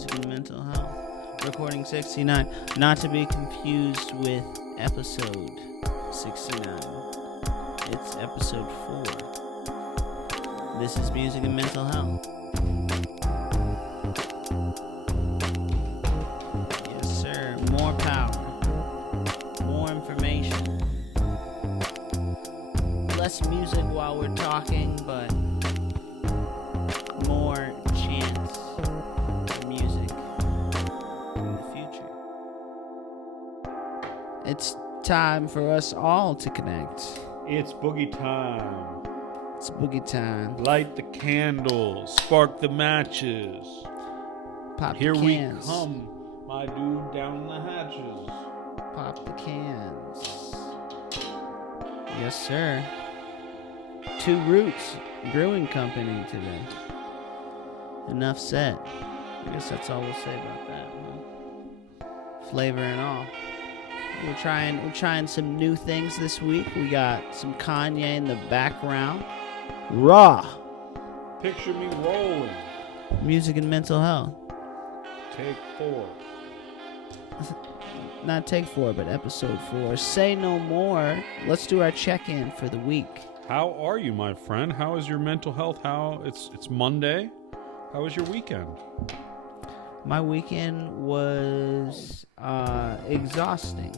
Music and Mental Health. Recording 69. Not to be confused with episode 69. It's episode 4. This is Music and Mental Health. Yes, sir. More power. More information. Less music while we're talking, but more chance for music in the future. It's time for us all to connect. It's boogie time. It's boogie time. Light the candles, spark the matches. Pop Here the we cans. come, my dude, down the hatches. Pop the cans. Yes, sir. Two Roots Brewing Company today. Enough said. I guess that's all we'll say about that. Huh? Flavor and all. We're trying some new things this week. We got some Kanye in the background. Raw. Picture me rolling. Music and Mental Health. Take 4. Not take 4, but episode 4. Say no more. Let's do our check-in for the week. How are you, my friend? How is your mental health? It's Monday. How was your weekend? My weekend was exhausting.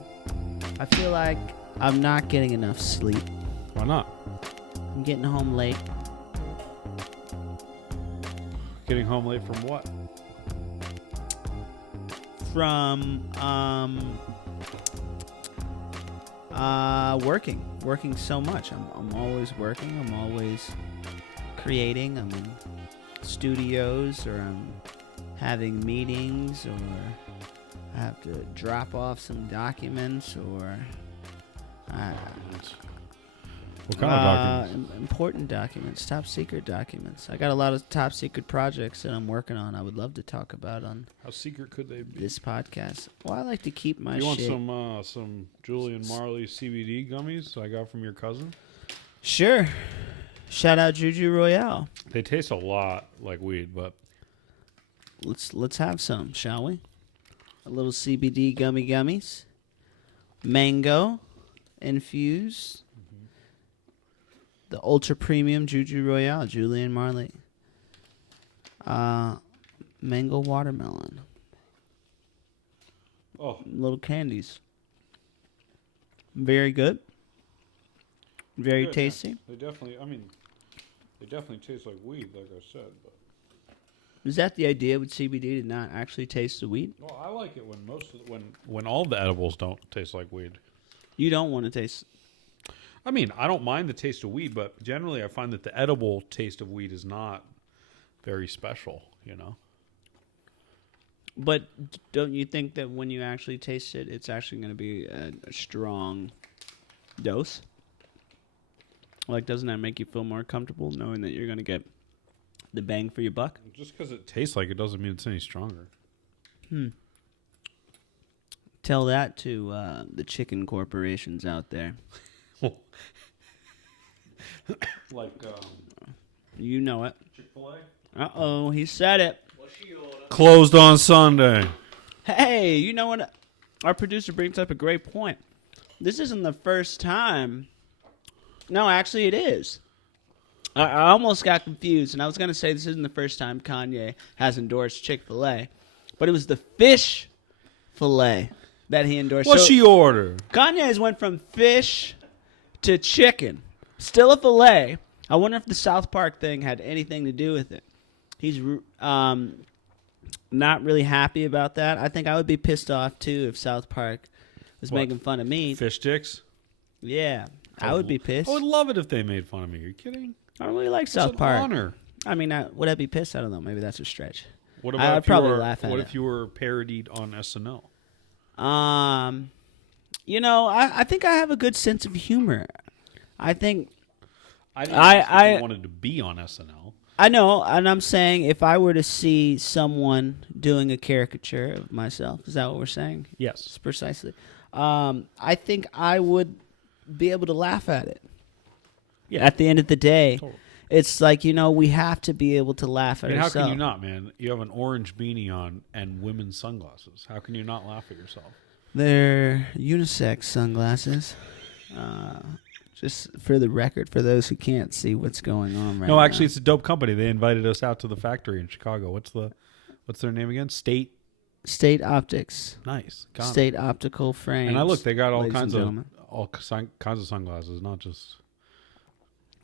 I feel like I'm not getting enough sleep. Why not? I'm getting home late. Getting home late from what? From working so much. I'm always working. I'm always creating. I'm in studios, or I'm having meetings, or I have to drop off some documents, or What kind of documents? important documents, top secret documents. I got a lot of top secret projects that I'm working on. I would love to talk about on How secret could they be? this podcast. Well, I like to keep my You want shit. some Julian Marley CBD gummies I got from your cousin? Sure. Shout out Juju Royale. They taste a lot like weed, but Let's have some, shall we? A little CBD gummies. Mango infused. The ultra premium Juju Royale, Julian Marley. Mango watermelon. oh, Little candies. Very good. Very good, tasty. yeah. They definitely taste like weed, like I said. But Is that the idea with CBD, to not actually taste the weed? well, I like it when all the edibles don't taste like weed. You don't want to taste. I mean, I don't mind the taste of weed, but generally I find that the edible taste of weed is not very special, you know? But don't you think that when you actually taste it, it's actually going to be a strong dose? Like, doesn't that make you feel more comfortable knowing that you're going to get the bang for your buck? Just because it tastes like it doesn't mean it's any stronger. Tell that to the chicken corporations out there. Like You know it. Chick-fil-A? Uh-oh, he said it. Closed on Sunday. Hey, you know what? Our producer brings up a great point. This isn't the first time. No, actually it is. I almost got confused, and I was going to say this isn't the first time Kanye has endorsed Chick-fil-A, but it was the fish fillet that he endorsed. What's she order? Kanye's went from fish to chicken. Still a fillet. I wonder if the South Park thing had anything to do with it. He's not really happy about that. I think I would be pissed off, too, if South Park was making fun of me. Fish sticks? Yeah, I would be pissed. I would love it if they made fun of me. Are you kidding? I don't really like South It's an Park. honor. I mean, would I be pissed? I don't know. Maybe that's a stretch. What I'd about probably laugh at What it. if you were parodied on SNL? You know, I think I have a good sense of humor. I think I didn't ask if you wanted to be on SNL. I know, and I'm saying if I were to see someone doing a caricature of myself, is that what we're saying? Yes. Precisely. I think I would be able to laugh at it. Yeah. At the end of the day, Totally. It's like, we have to be able to laugh at I mean, how ourselves. can you not, man? You have an orange beanie on and women's sunglasses. How can you not laugh at yourself? They're unisex sunglasses. Just for the record, for those who can't see what's going on right now. No, actually, it's a dope company. They invited us out to the factory in Chicago. What's their name again? State Optics. Nice. Got it. State Optical Frames. And I look, they got all ladies kinds and of gentlemen. sunglasses, not just.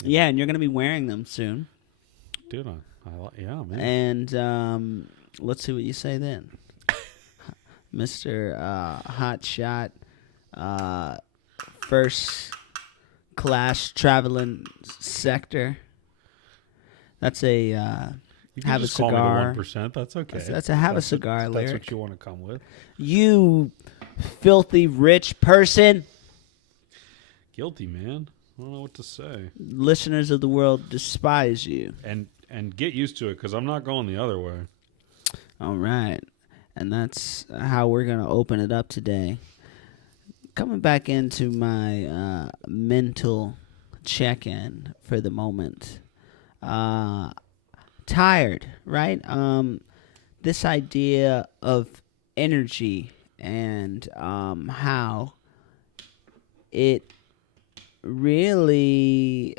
Yeah, and you're going to be wearing them soon. Dude, yeah, man. And let's see what you say then. Mr. Hot Shot, first class traveling sector. That's a You can have just a cigar. Call me the 1%. That's okay. That's a have a cigar lyric. That's what you want to come with. You filthy rich person. Guilty, man. I don't know what to say. Listeners of the world despise you. And get used to it, because I'm not going the other way. All right. And that's how we're going to open it up today. Coming back into my mental check-in for the moment. Tired, right? This idea of energy and how it really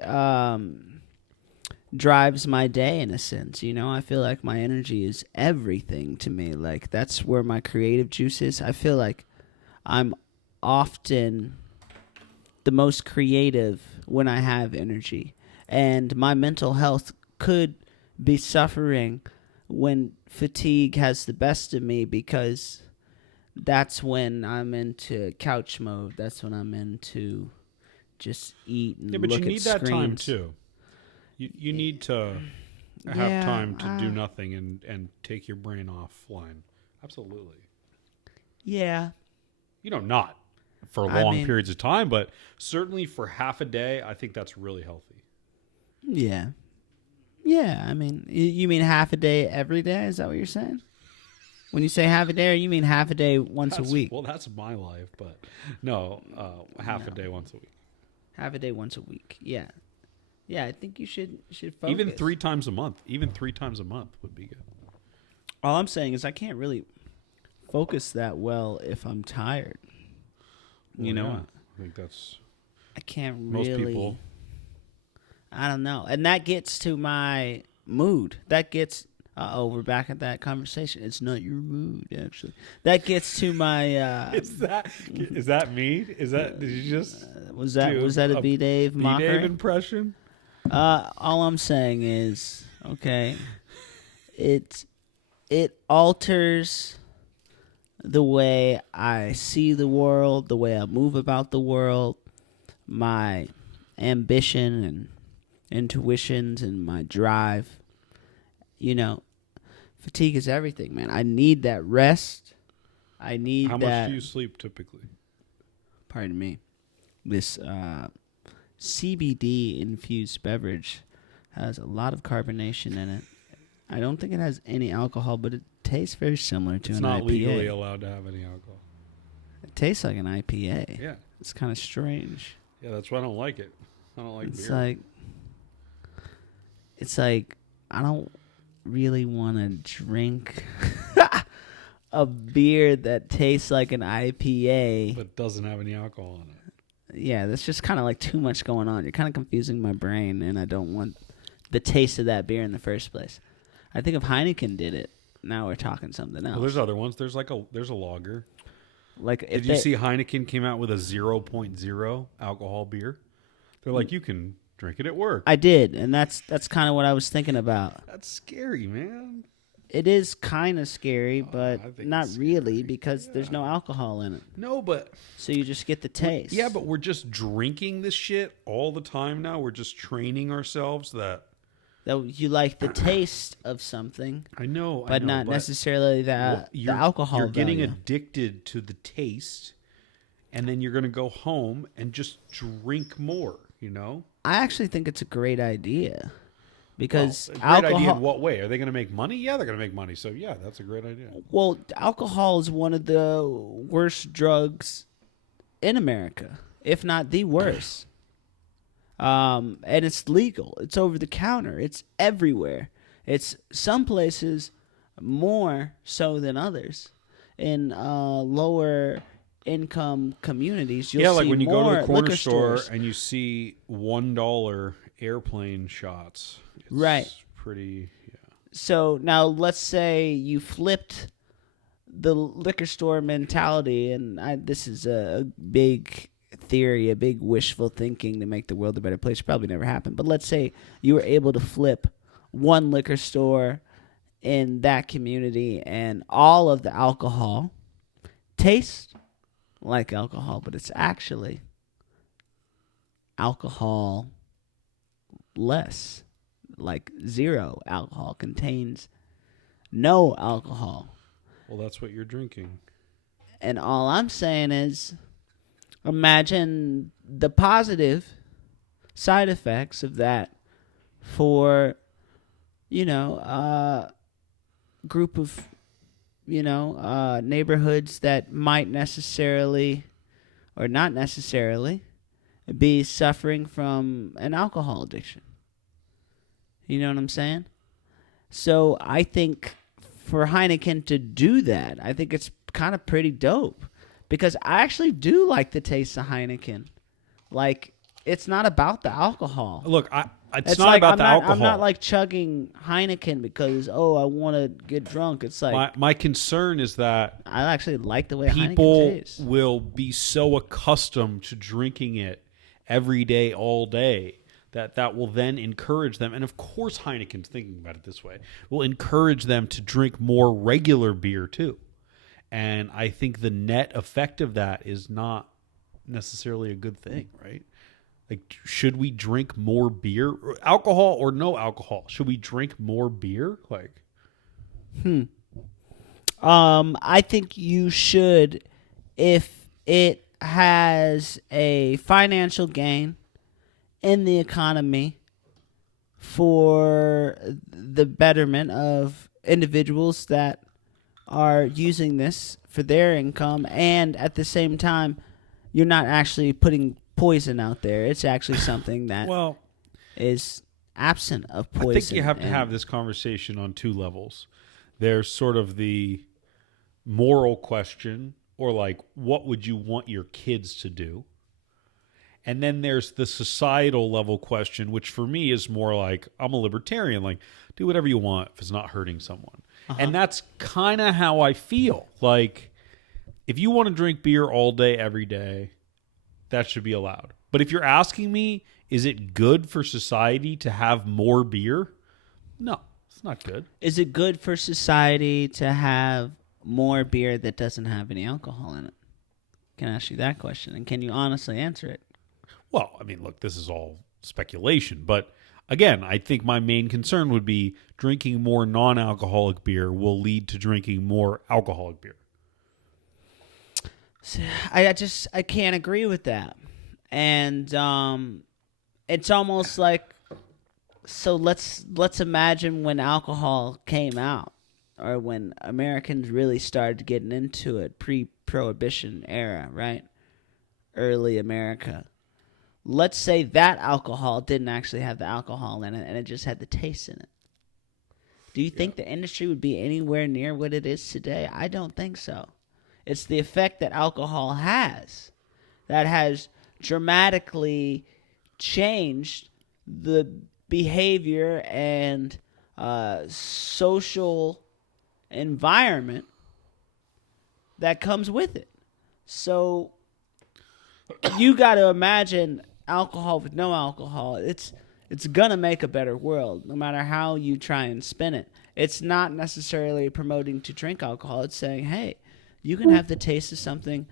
drives my day in a sense. I feel like my energy is everything to me. Like, that's where my creative juice is. I feel like I'm often the most creative when I have energy. And my mental health could be suffering when fatigue has the best of me, because that's when I'm into couch mode. That's when I'm into just eat and look at screens. Yeah, but you need that time too. You need to have time to do nothing and take your brain offline. Absolutely. Yeah. Not for long periods of time, but certainly for half a day, I think that's really healthy. Yeah. Yeah, I mean, you mean half a day every day? Is that what you're saying? When you say half a day, or you mean half a day once a week? Well, that's my life, but no, half a day once a week. Half a day once a week, yeah. Yeah, I think you should focus. Even 3 times a month. Even 3 times a month would be good. All I'm saying is I can't really focus that well if I'm tired. Well, I think that's... I can't most really... people... I don't know. And that gets to my mood. That gets... we're back at that conversation. It's not your mood, actually. That gets to my... Is that me? Did you just... was that a B-Dave mockery? B-Dave impression? All I'm saying is, okay, it alters the way I see the world, the way I move about the world, my ambition and intuitions and my drive. Fatigue is everything, man. I need that rest. I need that. How much do you sleep typically? Pardon me. This CBD infused beverage has a lot of carbonation in it. I don't think it has any alcohol, but it tastes very similar to an IPA. It's not legally allowed to have any alcohol. It tastes like an IPA. Yeah. It's kind of strange. Yeah, that's why I don't like it. I don't like beer. It's like I don't really want to drink a beer that tastes like an IPA. But doesn't have any alcohol in it. Yeah, that's just kind of like too much going on. You're kind of confusing my brain, and I don't want the taste of that beer in the first place. I think if Heineken did it, now we're talking something else. Well, there's other ones. There's a lager. Like, did you see Heineken came out with a 0.0 alcohol beer? They're like, you can drink it at work. I did, and that's kind of what I was thinking about. That's scary, man. It is kind of scary, but not really, because there's no alcohol in it. No, but... So you just get the taste. Yeah, but we're just drinking this shit all the time now. We're just training ourselves that you like the taste of something. I know, but not necessarily the alcohol. You're getting addicted to the taste, and then you're going to go home and just drink more, I actually think it's a great idea. Because great idea in what way? Are they going to make money? Yeah, they're going to make money. So, yeah, that's a great idea. Well, alcohol is one of the worst drugs in America, if not the worst. And it's legal. It's over the counter. It's everywhere. It's some places more so than others. In lower income communities, you'll like see when you go to more the corner liquor store stores. and you see $1 airplane shots. It's Right. pretty. So now let's say you flipped the liquor store mentality, and this is a big theory, a big wishful thinking to make the world a better place. Probably never happened, but let's say you were able to flip one liquor store in that community, and all of the alcohol tastes like alcohol, but it's actually alcohol less, like zero alcohol, contains no alcohol. Well, that's what you're drinking. And all I'm saying is, imagine the positive side effects of that for, group of, neighborhoods that might necessarily or not necessarily be suffering from an alcohol addiction. You know what I'm saying? So I think for Heineken to do that, I think it's kind of pretty dope, because I actually do like the taste of Heineken. Like, it's not about the alcohol. Look, it's not about the alcohol. I'm not like chugging Heineken because, I want to get drunk. It's like my concern is that I actually like the way Heineken people tastes. will be so accustomed to drinking it every day, all day, that will then encourage them. And of course, Heineken's thinking about it this way, will encourage them to drink more regular beer too. And I think the net effect of that is not necessarily a good thing, right? Like, should we drink more beer? Alcohol or no alcohol? Should we drink more beer? Like, I think you should, if it has a financial gain in the economy for the betterment of individuals that are using this for their income, and at the same time, you're not actually putting poison out there. It's actually something that is absent of poison. I think you have to have this conversation on two levels. There's sort of the moral question, or like, what would you want your kids to do? And then there's the societal level question, which for me is more like, I'm a libertarian, like, do whatever you want if it's not hurting someone. And that's kind of how I feel. Like, if you want to drink beer all day, every day, that should be allowed. But if you're asking me, is it good for society to have more beer? No, it's not good. Is it good for society to have more beer that doesn't have any alcohol in it? Can I ask you that question? And can you honestly answer it? Well, I mean, look, this is all speculation. But again, I think my main concern would be drinking more non-alcoholic beer will lead to drinking more alcoholic beer. I can't agree with that. And it's almost like, so let's imagine when alcohol came out, or when Americans really started getting into it, pre-prohibition era, right? Early America. Let's say that alcohol didn't actually have the alcohol in it, and it just had the taste in it. Do you think the industry would be anywhere near what it is today? I don't think so. It's the effect that alcohol has that has dramatically changed the behavior and social environment that comes with it. So you got to imagine alcohol with no alcohol. It's going to make a better world, no matter how you try and spin it. It's not necessarily promoting to drink alcohol. It's saying, hey, you can have the taste of something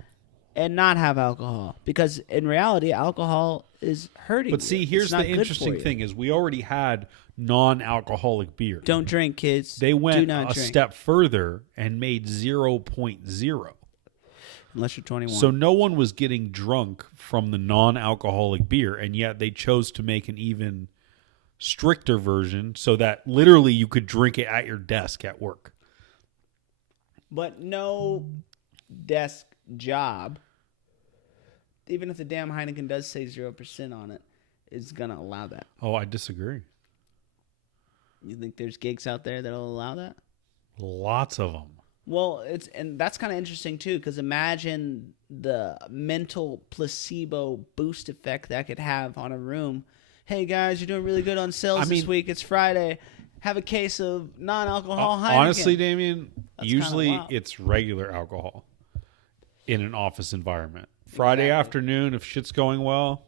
and not have alcohol. Because in reality, alcohol is hurting But see, here's the interesting thing is we already had non-alcoholic beer. Don't drink, kids. They went a step further and made 0.0. Unless you're 21. So no one was getting drunk from the non-alcoholic beer, and yet they chose to make an even stricter version so that literally you could drink it at your desk at work. But no desk job, even if the damn Heineken does say 0% on it, is going to allow that. Oh, I disagree. You think there's gigs out there that'll allow that? Lots of them. Well, and that's kind of interesting too, because imagine the mental placebo boost effect that could have on a room. Hey guys, you're doing really good on sales this week. It's Friday. Have a case of non-alcohol Heineken. Honestly, Damien, That's usually it's regular alcohol in an office environment. Friday afternoon, if shit's going well,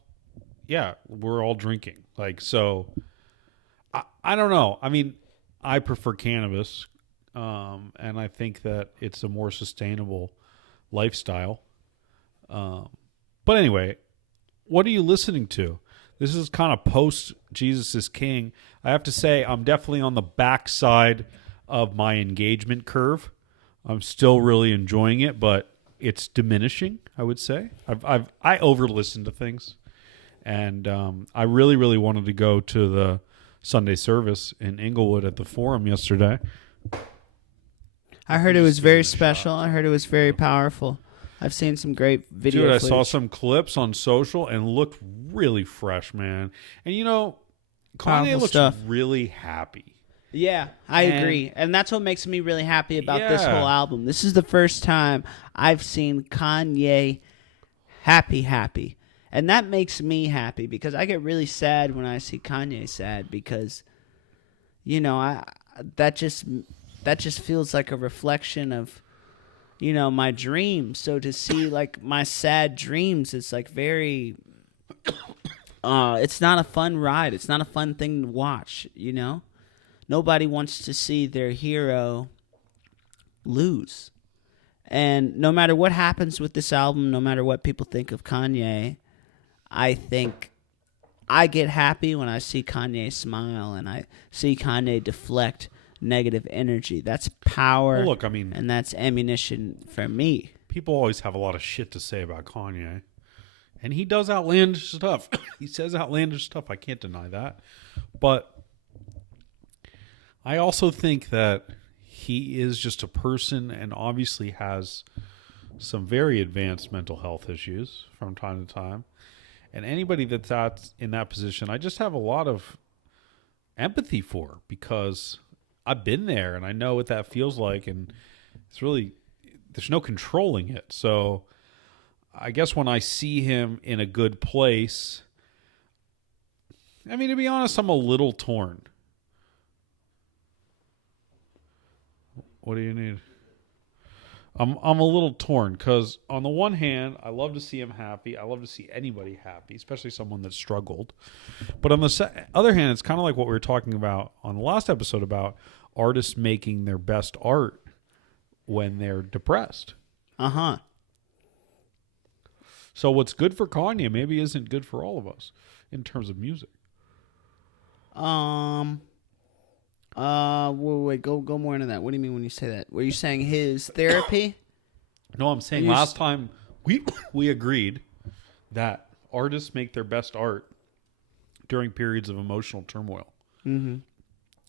yeah, we're all drinking. Like, so I don't know. I mean, I prefer cannabis. And I think that it's a more sustainable lifestyle. But anyway, what are you listening to? This is kind of post Jesus is King. I have to say, I'm definitely on the backside of my engagement curve. I'm still really enjoying it, but it's diminishing, I would say. I over-listen to things. And I really, really wanted to go to the Sunday service in Inglewood at the Forum yesterday. I heard it was very special. I heard it was very powerful. I've seen some great video footage. footage. I saw some clips on social and looked really fresh, man. And you know, Kanye looks really happy. Yeah, I agree. And that's what makes me really happy about this whole album. This is the first time I've seen Kanye happy. And that makes me happy because I get really sad when I see Kanye sad because, you know, that just feels like a reflection of, you know, my dreams. So to see like my sad dreams, it's like very, it's not a fun ride. It's not a fun thing to watch, you know? Nobody wants to see their hero lose. And no matter what happens with this album, no matter what people think of Kanye, I think I get happy when I see Kanye smile and I see Kanye deflect negative energy. That's power. Well, look, I mean, and that's ammunition for me. People always have a lot of shit to say about Kanye. And he does outlandish stuff. He says outlandish stuff. I can't deny that. But I also think that he is just a person and obviously has some very advanced mental health issues from time to time. And anybody that's in that position, I just have a lot of empathy for because I've been there and I know what that feels like, and it's really, there's no controlling it. So I guess when I see him in a good place, I mean, to be honest, I'm a little torn. What do you need? I'm a little torn because on the one hand, I love to see him happy. I love to see anybody happy, especially someone that struggled. But on the other hand, it's kind of like what we were talking about on the last episode about artists making their best art when they're depressed. Uh-huh. So what's good for Kanye maybe isn't good for all of us in terms of music. Wait, go more into that. What do you mean when you say that? Were you saying his therapy? No, I'm saying last time we agreed that artists make their best art during periods of emotional turmoil. Mm-hmm.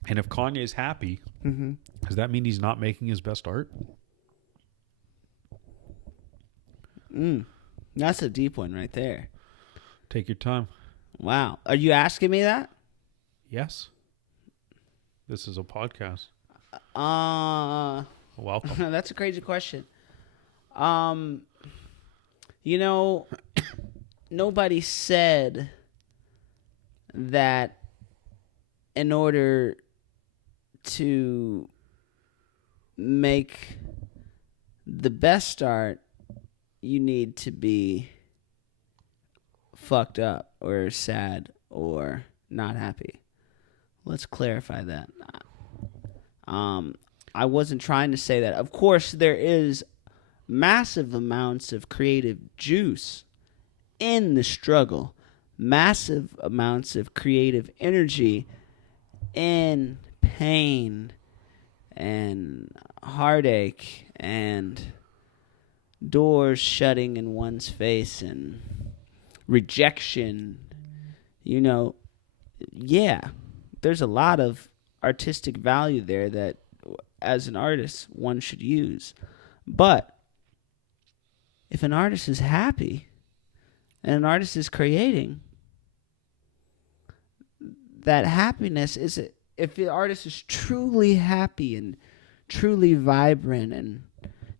And if Kanye's happy, does that mean he's not making his best art? That's a deep one right there. Take your time. Wow. Are you asking me that? Yes. This is a podcast. Welcome. That's a crazy question. You know, nobody said that in order to make the best art, you need to be fucked up or sad or not happy. Let's clarify that. I wasn't trying to say that. Of course, there is massive amounts of creative juice in the struggle, massive amounts of creative energy in pain and heartache and doors shutting in one's face and rejection. You know, yeah, there's a lot of artistic value there that as an artist one should use. But if an artist is happy and an artist is creating, that happiness is, if the artist is truly happy and truly vibrant, and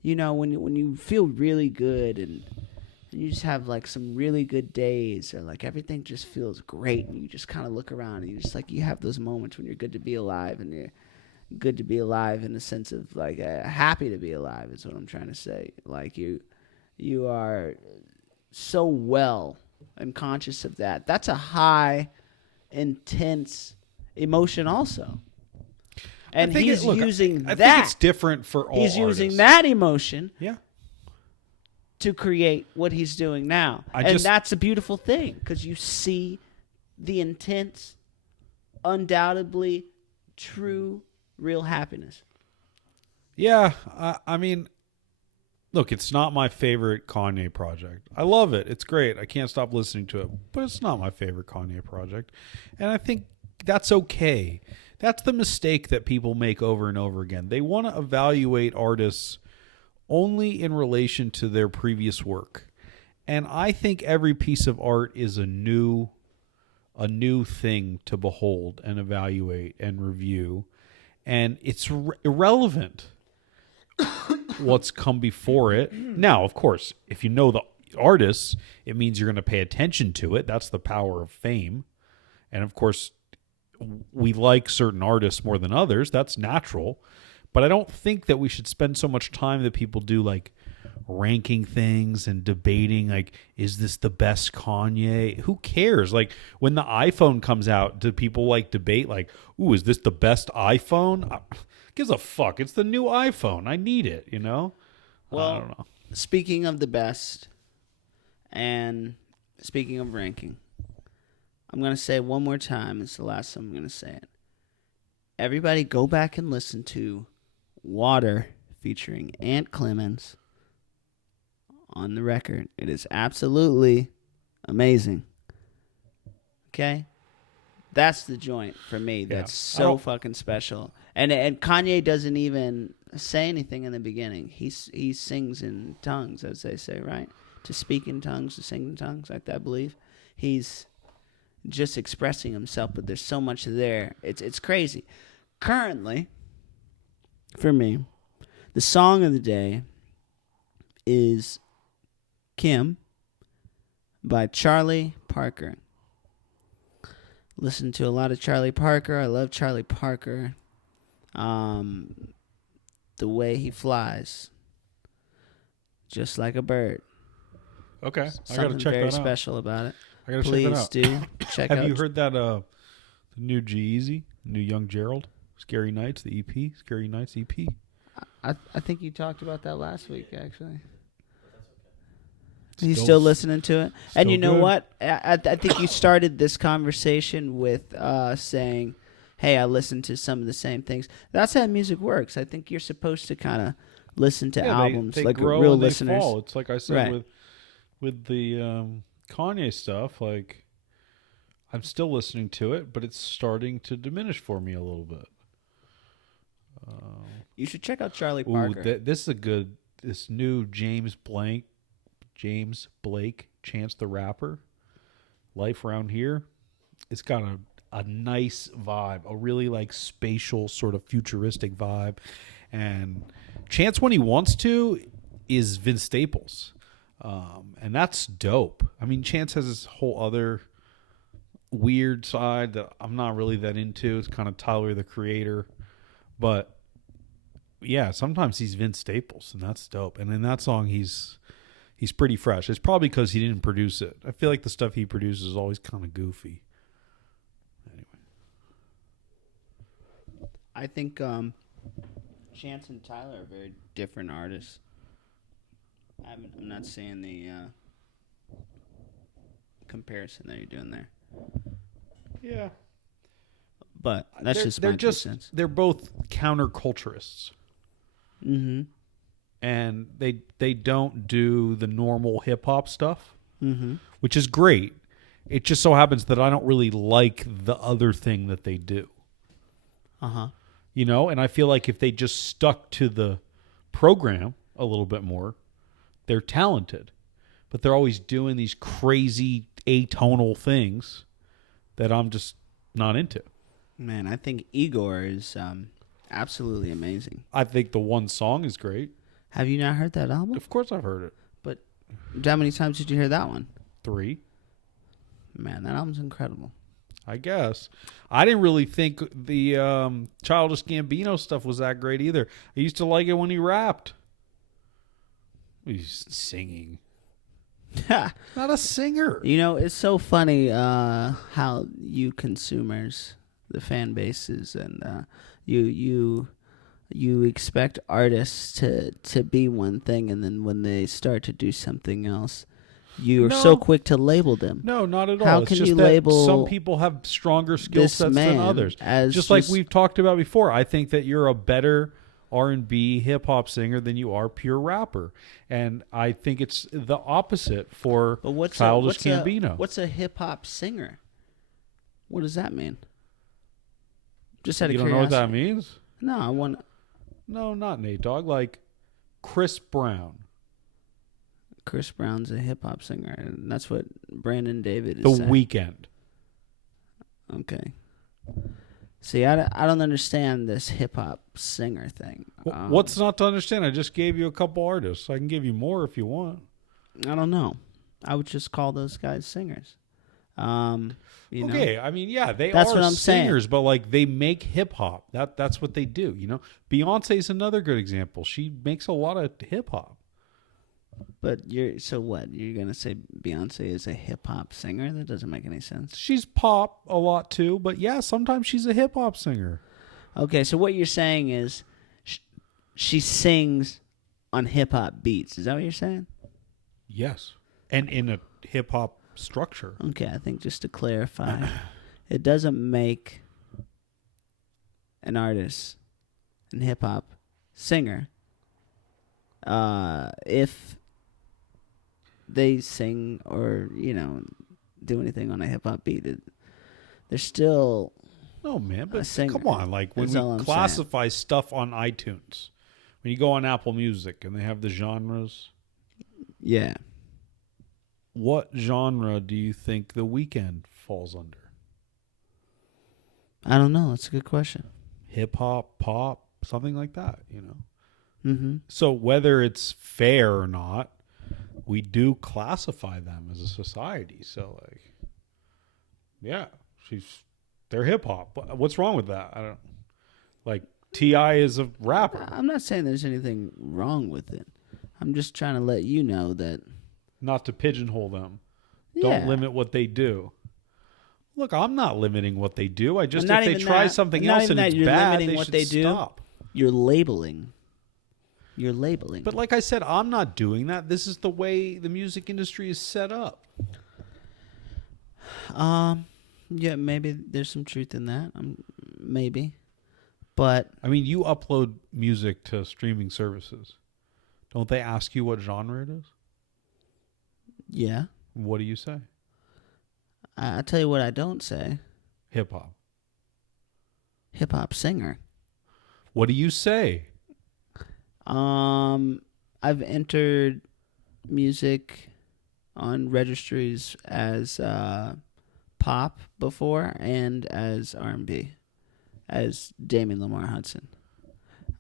when you feel really good and you just have like some really good days, or like everything just feels great, and you just kind of look around and you just like, you have those moments when you're good to be alive, and you're good to be alive in the sense of like happy to be alive is what I'm trying to say. Like you are so well and conscious of that. That's a high, intense emotion also. And he's using that. I think it's different for all He's artists. using that emotion Yeah. to create what he's doing now. That's a beautiful thing, because you see the intense, undoubtedly true, real happiness. Yeah. I mean, look, it's not my favorite Kanye project. I love it. It's great. I can't stop listening to it. But it's not my favorite Kanye project. And I think that's okay. That's the mistake that people make over and over again. They want to evaluate artists only in relation to their previous work. And I think every piece of art is a new thing to behold and evaluate and review. And it's irrelevant what's come before it. Now, of course, if you know the artists, it means you're going to pay attention to it. That's the power of fame. And of course, we like certain artists more than others. That's natural. But I don't think that we should spend so much time that people do like ranking things and debating, like, is this the best Kanye? Who cares? Like, when the iPhone comes out, do people like debate like, ooh, is this the best iPhone? Gives a fuck. It's the new iPhone. I need it, Well, I don't know. Speaking of the best, and speaking of ranking, I'm going to say it one more time. It's the last time I'm going to say it. Everybody go back and listen to Water featuring Ant Clemens on the record. It is absolutely amazing. Okay? That's the joint for me. That's so fucking special. And Kanye doesn't even say anything in the beginning. He sings in tongues, as they say, right? To speak in tongues, to sing in tongues, like that, I believe. He's just expressing himself, but there's so much there. It's crazy. Currently, for me, the song of the day is Kim by Charlie Parker. Listen to a lot of Charlie Parker. I love Charlie Parker. The way he flies, just like a bird. Okay, I gotta Something check very that out. special about it. I gotta Please check that out. do check out. Have you heard that the new G-Eazy, new Young Gerald, Scary Nights, the EP, Scary Nights EP? I think you talked about that last week, actually. He's still listening to it. And you know good. what? I think you started this conversation with saying, hey, I listened to some of the same things. That's how music works. I think you're supposed to kind of listen to albums they like grow real and listeners. They fall. It's like I said Right. with the Kanye stuff. Like, I'm still listening to it, but it's starting to diminish for me a little bit. You should check out Charlie Parker. This is a good. This new James Blake, Chance the Rapper, Life Around Here. It's got a nice vibe, a really like spatial sort of futuristic vibe, and Chance, when he wants to, is Vince Staples, and that's dope. I mean, Chance has this whole other weird side that I'm not really that into. It's kind of Tyler the Creator, but yeah, sometimes he's Vince Staples, and that's dope. And in that song, he's pretty fresh. It's probably because he didn't produce it. I feel like the stuff he produces is always kind of goofy. Anyway, I think Chance and Tyler are very different artists. I'm not seeing the comparison that you're doing there. yeah, But that's just my 2 cents. They're both counterculturists. Mm-hmm. And they don't do the normal hip hop stuff, Mm-hmm. which is great. It just so happens that I don't really like the other thing that they do. Uh-huh. And I feel like if they just stuck to the program a little bit more, they're talented. But they're always doing these crazy atonal things that I'm just not into. Man, I think Igor is absolutely amazing. I think the one song is great. Have you not heard that album? Of course I've heard it. But how many times did you hear that one? 3. Man, that album's incredible. I guess. I didn't really think the Childish Gambino stuff was that great either. I used to like it when he rapped. He's singing. Not a singer. You know, it's so funny how you consumers, the fan bases, and you expect artists to be one thing, and then when they start to do something else, you are so quick to label them. No, not at all. How It's can just you that label some people have stronger skill this sets man than others? as Just like we've talked about before, I think that you're a better R&B hip hop singer than you are pure rapper, and I think it's the opposite for Childish Gambino. What's a hip hop singer? What does that mean? Just out of You don't curiosity. know what that means? No, I want. No, not Nate Dogg. Like Chris Brown. Chris Brown's a hip hop singer, and that's what Brandon David is The saying. Weeknd. Okay. See, I don't understand this hip hop singer thing. What's not to understand? I just gave you a couple artists. I can give you more if you want. I don't know. I would just call those guys singers. You Okay, know? I mean, yeah, That's are what I'm singers, saying. but like they make hip hop. That's what they do. You know, Beyonce's another good example. She makes a lot of hip hop. But so what? You're gonna say Beyonce is a hip hop singer? That doesn't make any sense. She's pop a lot too, but yeah, sometimes she's a hip hop singer. Okay, so what you're saying is she sings on hip hop beats. Is that what you're saying? Yes, and in a hip hop structure. Okay, I think just to clarify, it doesn't make an artist and hip hop singer if they sing or do anything on a hip hop beat. They're still No, man, a but singer. come on, like when That's all I'm we classify stuff on iTunes, when you go on Apple Music and they have the genres. Yeah. What genre do you think The Weeknd falls under? I don't know. That's a good question. Hip hop, pop, something like that, you know? Mm-hmm. So whether it's fair or not, we do classify them as a society. So, like, yeah, they're hip hop. What's wrong with that? I don't like T.I. is a rapper. I'm not saying there's anything wrong with it. I'm just trying to let you know that. Not to pigeonhole them. Yeah. Don't limit what they do. Look, I'm not limiting what they do. I just, Not if they even try that. something Not else even and that it's you're bad, limiting they what should they do. stop. You're labeling. You're labeling. But like I said, I'm not doing that. This is the way the music industry is set up. Yeah, maybe there's some truth in that. Maybe. But I mean, you upload music to streaming services. Don't they ask you what genre it is? yeah, What do you say? I tell you what I don't say. Hip hop. Hip hop singer. What do you say? I've entered music on registries as pop before and as R&B, as Damian Lamar Hudson.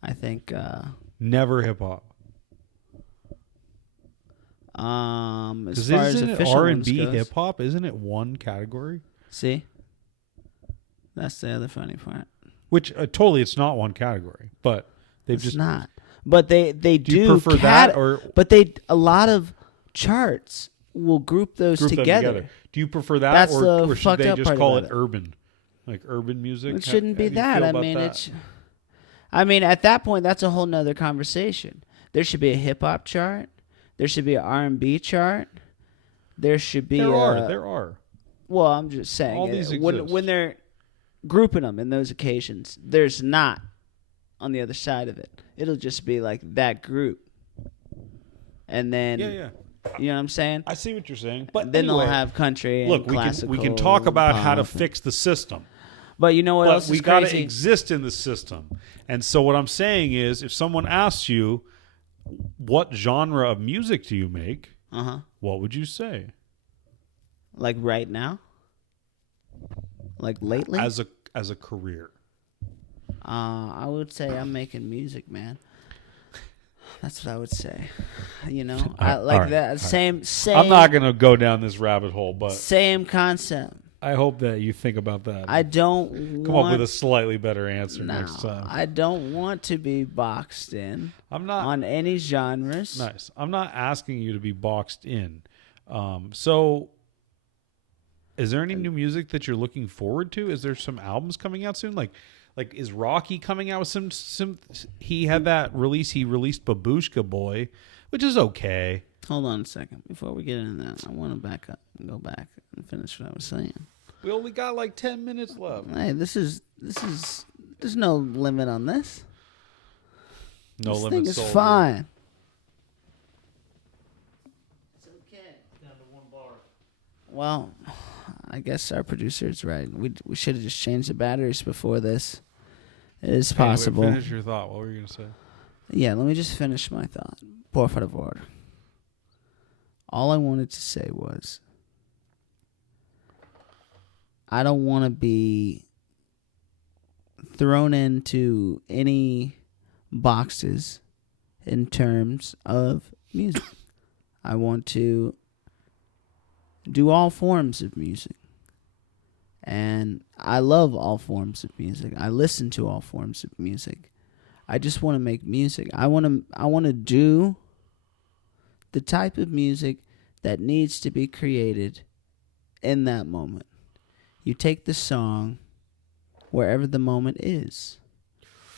I think. Never hip hop. As Because far as isn't it official R&B ones goes, hip hop? Isn't it one category? See, that's the other funny part. Which totally, it's not one category, but they've It's just not. But they Do you prefer that or But a lot of charts will group those group them together. Do you prefer that, That's or, the or should fucked they up just part call about it urban, like urban music? It shouldn't be How do you that. feel I about mean, that? I mean, at that point, that's a whole nother conversation. There should be a hip hop chart. There should be an R&B chart. There should be. There are. Well, I'm just saying. All these when exist. they're grouping them in those occasions, there's not on the other side of it. It'll just be like that group, and then Yeah. you know what I'm saying. I see what you're saying, but Then anyway, they'll have country and look, classical. we can talk about how to pop and- fix the system. But you know what But else we is got to crazy? exist in the system. And so what I'm saying is, if someone asks you, what genre of music do you make? Uh-huh. What would you say? Like right now? Like lately? as a career? I would say I'm making music, man. That's what I would say. You know, I like all right, that. all right. Same. I'm not gonna go down this rabbit hole, but Same concept. I hope that you think about that. I don't Come up with a slightly better answer next time. I don't want to be boxed in. I'm not on any genres. nice. I'm not asking you to be boxed in. So, is there any new music that you're looking forward to? Is there some albums coming out soon? Like is Rocky coming out with some? He had that release. He released Babushka Boy, which is okay. Hold on a second. Before we get into that, I want to back up and go back and finish what I was saying. We only got like 10 minutes left. Hey, this is. There's no limit on this. No this limit. Thing is soldier. fine. It's okay. Down to one bar. Well, I guess our producer is right. We should have just changed the batteries before this. It is possible. Anyway, finish your thought. What were you gonna say? Yeah, let me just finish my thought. Por favor. All I wanted to say was, I don't want to be thrown into any boxes in terms of music. I want to do all forms of music. And I love all forms of music. I listen to all forms of music. I just want to make music. I want to do the type of music that needs to be created in that moment. You take the song wherever the moment is.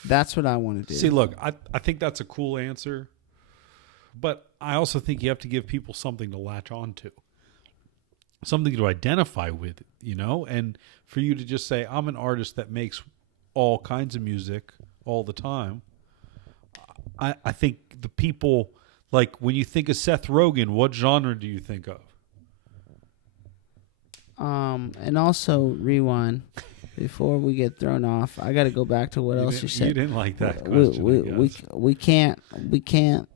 That's what I want to do. See, look, I think that's a cool answer, but I also think you have to give people something to latch on to, something to identify with, you know? And for you to just say, I'm an artist that makes all kinds of music all the time, I think the people, like when you think of Seth Rogen, what genre do you think of? And also rewind before we get thrown off. I got to go back to what else you said. You didn't like that question. We can't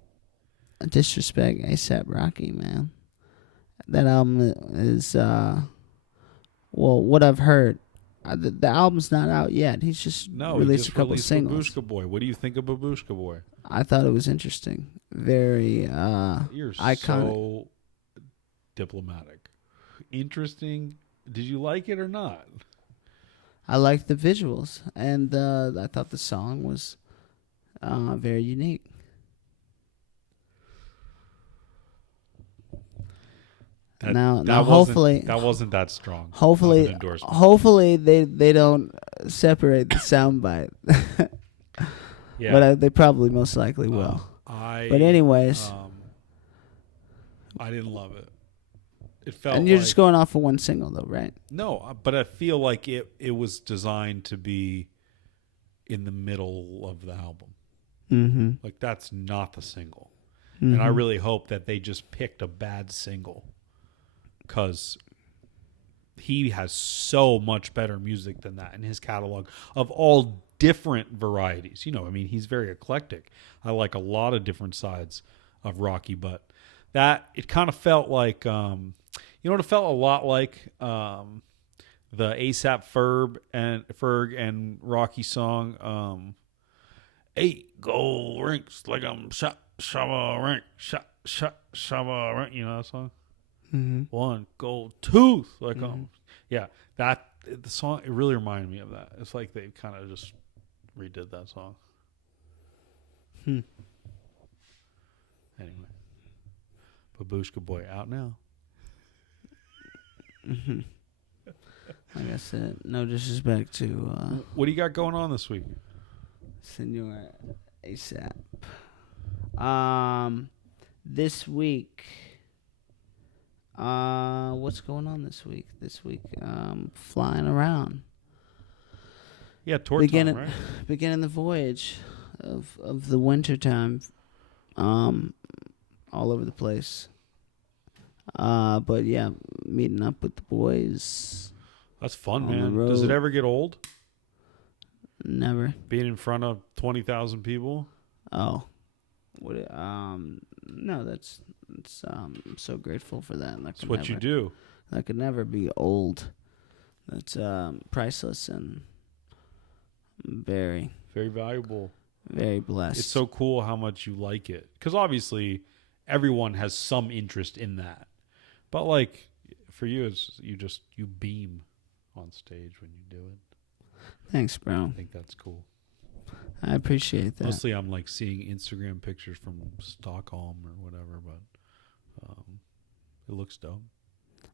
disrespect A$AP Rocky, man. That album is well, what I've heard. The album's not out yet. He's just released a couple of singles. Babushka Boy. What do you think of Babushka Boy? I thought it was interesting. Very You're iconic. so diplomatic. Interesting. Did you like it or not? I liked the visuals, and I thought the song was very unique. Now hopefully that wasn't that strong. Hopefully they don't separate the soundbite. Yeah, but they probably most likely will. But anyways, I didn't love it. It felt. And you're just going off of one single, though, right? No, but I feel like it was designed to be in the middle of the album. Mm-hmm. Like that's not the single, Mm-hmm. and I really hope that they just picked a bad single, because he has so much better music than that in his catalog of all different varieties. You know, I mean, he's very eclectic. I like a lot of different sides of Rocky, but that it kind of felt like, you know what it felt a lot like? The A$AP Ferg and Rocky song, 8 gold rings like I'm shabba rank, shabba rank. You know that song? Mm-hmm. 1 gold tooth like yeah, that the song, it really reminded me of that. It's like they kind of just redid that song. Anyway, Babushka Boy out now. Mm-hmm. Like I said, no disrespect to What do you got going on this week? Senor A$AP. This week, what's going on this week? Flying around. Yeah, tour time, right? Beginning the voyage of the winter time, all over the place. But yeah, meeting up with the boys. That's fun, on the man. road. Does it ever get old? Never. Being in front of 20,000 people? Oh, what? No, that's I'm so grateful for that. That's what you do. That could never be old. that's priceless and very, Very valuable. very blessed. It's so cool how much you like it. Because obviously, everyone has some interest in that. But like, for you, it's you beam on stage when you do it. Thanks, bro. I think that's cool. I appreciate that. Mostly, I'm like seeing Instagram pictures from Stockholm or whatever, but it looks dope.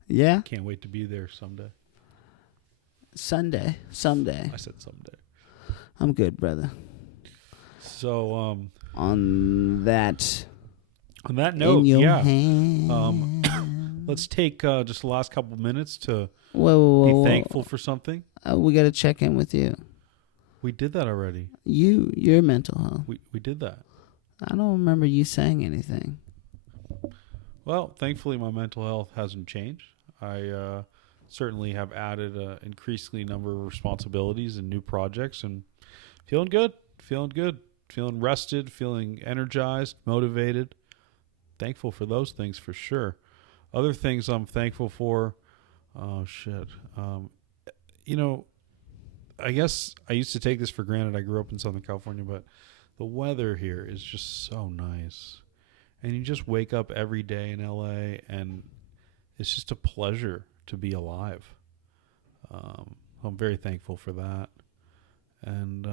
Yeah? Can't wait to be there someday. Someday. I said someday. I'm good, brother. So, On that note, in your yeah. hand. Let's take just the last couple minutes to Whoa. be thankful for something. We got to check in with you. We did that already. Your mental health. We did that. I don't remember you saying anything. Well, thankfully, my mental health hasn't changed. I certainly have added an increasingly number of responsibilities and new projects, and feeling good, feeling rested, feeling energized, motivated. Thankful for those things for sure. Other things I'm thankful for, I guess I used to take this for granted. I grew up in Southern California, but the weather here is just so nice. And you just wake up every day in LA, and it's just a pleasure to be alive. I'm very thankful for that. And,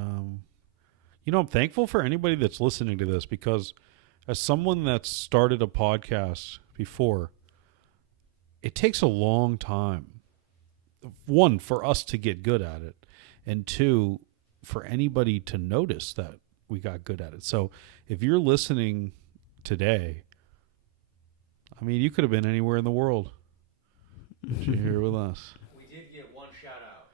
I'm thankful for anybody that's listening to this, because as someone that's started a podcast before, it takes a long time. One, for us to get good at it. And two, for anybody to notice that we got good at it. So if you're listening today, I mean, you could have been anywhere in the world. But you're here with us. We did get one shout out.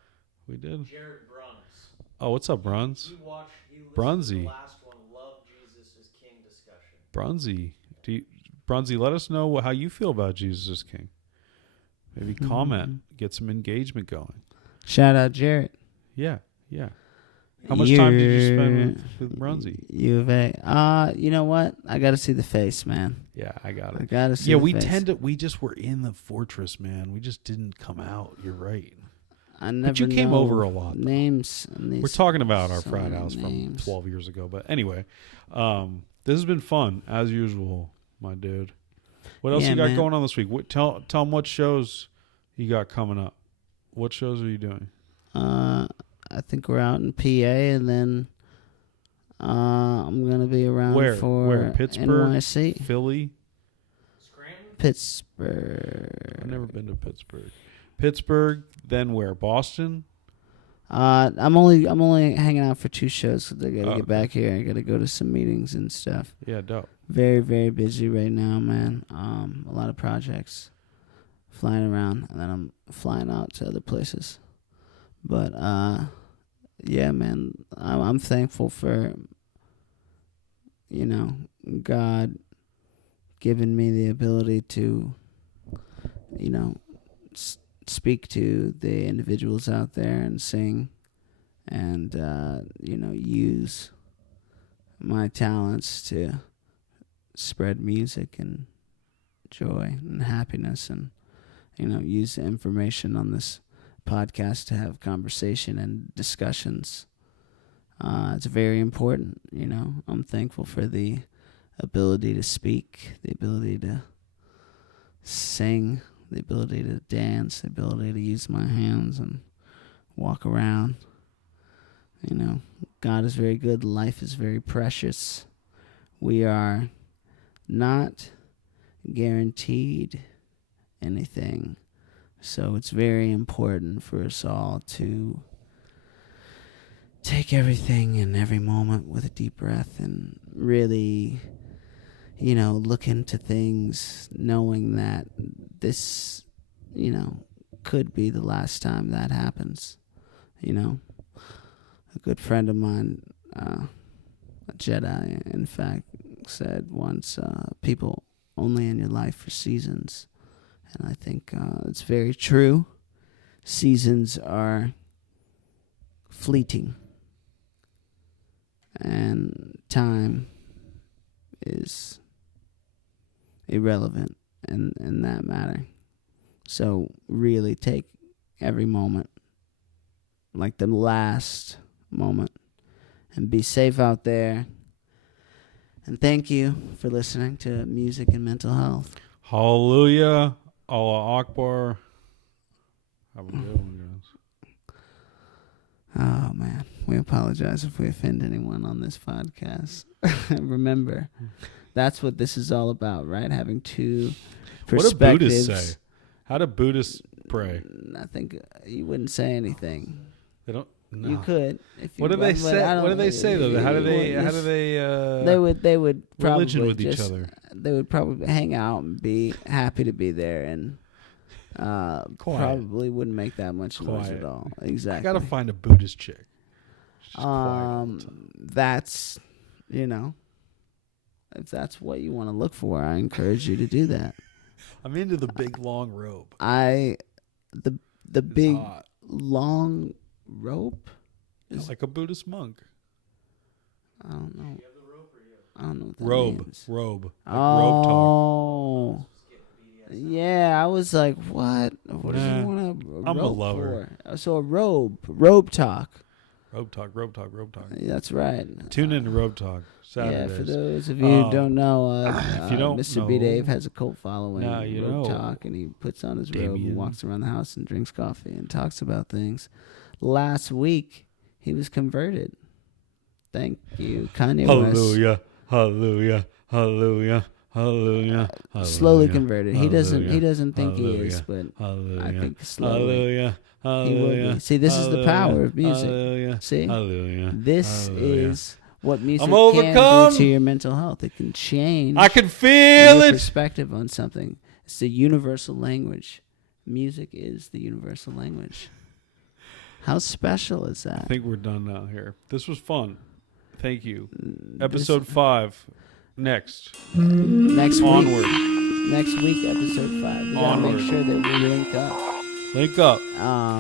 We did. Jared Bruns. Oh, what's up, Bruns? He listened Brunsy. to the last one, Love Jesus is King discussion. Brunsy. Brunsy, let us know how you feel about Jesus is King. Maybe comment, get some engagement going. Shout out Jarrett. Yeah. How much time did you spend with Brunsy? U of A. You know what? I got to see the face, man. Yeah, I got it. I got to see the face. We just were in the fortress, man. We just didn't come out. You're right. I never But you came know over a lot. Names. We're talking about our so frat many house names. from 12 years ago. But anyway, this has been fun, as usual, my dude. What else you got going on this week? Tell them what shows you got coming up. What shows are you doing? I think we're out in PA, and then I'm going to be around Where? Pittsburgh? NYC. Philly? Scranton? Pittsburgh. I've never been to Pittsburgh, then where? Boston? I'm only hanging out for 2 shows because I got to get Okay. back here. I got to go to some meetings and stuff. Yeah, dope. Very, very busy right now, man. A lot of projects flying around, and then I'm flying out to other places. But yeah, man, I'm thankful for God giving me the ability to speak to the individuals out there and sing, and use my talents to spread music and joy and happiness, and use the information on this podcast to have conversation and discussions. It's very important. I'm thankful for the ability to speak, the ability to sing, the ability to dance, the ability to use my hands and walk around. God is very good. Life is very precious. We are not guaranteed anything. So it's very important for us all to take everything and every moment with a deep breath and really, look into things knowing that this, could be the last time that happens. A good friend of mine, a Jedi, in fact, said once, people only in your life for seasons. And I think it's very true. Seasons are fleeting. And time is irrelevant in that matter. So really take every moment, like the last moment. And be safe out there. And thank you for listening to Music and Mental Health. Hallelujah. Allah Akbar. Have a good one, guys. Oh, man. We apologize if we offend anyone on this podcast. Remember, that's what this is all about, right? Having two perspectives. What do Buddhists say? How do Buddhists pray? I think you wouldn't say anything. They don't. No. You could. If you What do they say? What do they say though? How do they? They would probably religion with each other. They would probably hang out and be happy to be there, and probably wouldn't make that much noise at all. Exactly. I gotta find a Buddhist chick. She's just quiet all the time. That's if that's what you want to look for, I encourage you to do that. I'm into the big long robe. The big hot. long rope. It's like a Buddhist monk. I don't know. I don't know what that means. Robe. Like oh, robe talk. Yeah, I was like, what? What does he want a I'm a rope lover. for? So a robe talk. Robe talk. That's right. Tune in to Robe Talk Saturdays. Yeah, for those of you who don't know, if you don't Mr. know, B. Dave has a cult following. Now you Robe know. Talk, and he puts on his robe Damian. and walks around the house and drinks coffee and talks about things. Last week, he was converted. Thank you, Kanye West. Hallelujah. Slowly converted. Hallelujah. He doesn't think he is, but I think slowly. He will be. See, this is the power of music. Hallelujah. See? Hallelujah. This Hallelujah. is what music I'm can overcome. do to your mental health. It can change I can feel your it. perspective on something. It's the universal language. Music is the universal language. How special is that? I think we're done now here. This was fun. Thank you. Episode 5. Next. Next week. Onward. Next week, episode 5. We gotta Onward. make sure that we link up. Link up.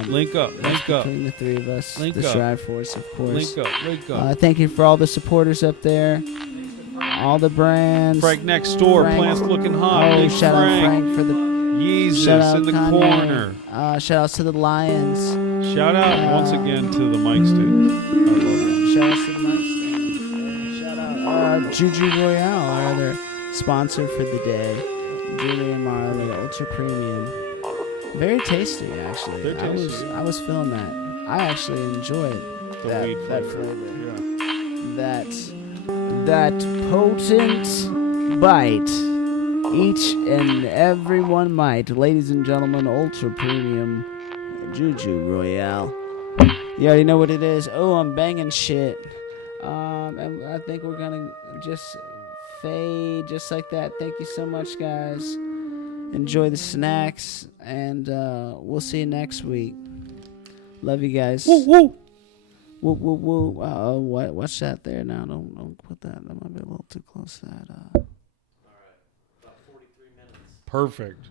Link up. Link up. Between the three of us. Link the up. Strive Force, of course. Link up. Thank you for all the supporters up there. All the brands. Frank next door. Frank. Plants looking hot. Oh, Big shout out Frank for the Yeezus shout out in the Kanye. corner. Shout outs to the Lions. Shout out once again to the Mike Students. I love them. Shout outs to the Lions. Shout out Juju Royale, our other sponsor for the day. Julian Marley, Ultra Premium. Very tasty, actually. They're tasty. I was feeling that. I actually enjoyed The weed that flavor. flavor. Yeah. That potent bite. Each and every one might. Ladies and gentlemen, Ultra Premium Juju Royale. You already know what it is. Oh, I'm banging shit. And I think we're gonna just fade just like that. Thank you so much, guys. Enjoy the snacks, and we'll see you next week. Love you guys. Woo woo. Woo woo woo. What's that there now? Don't put that. That might be a little too close to that. All right. About 43 minutes. Perfect.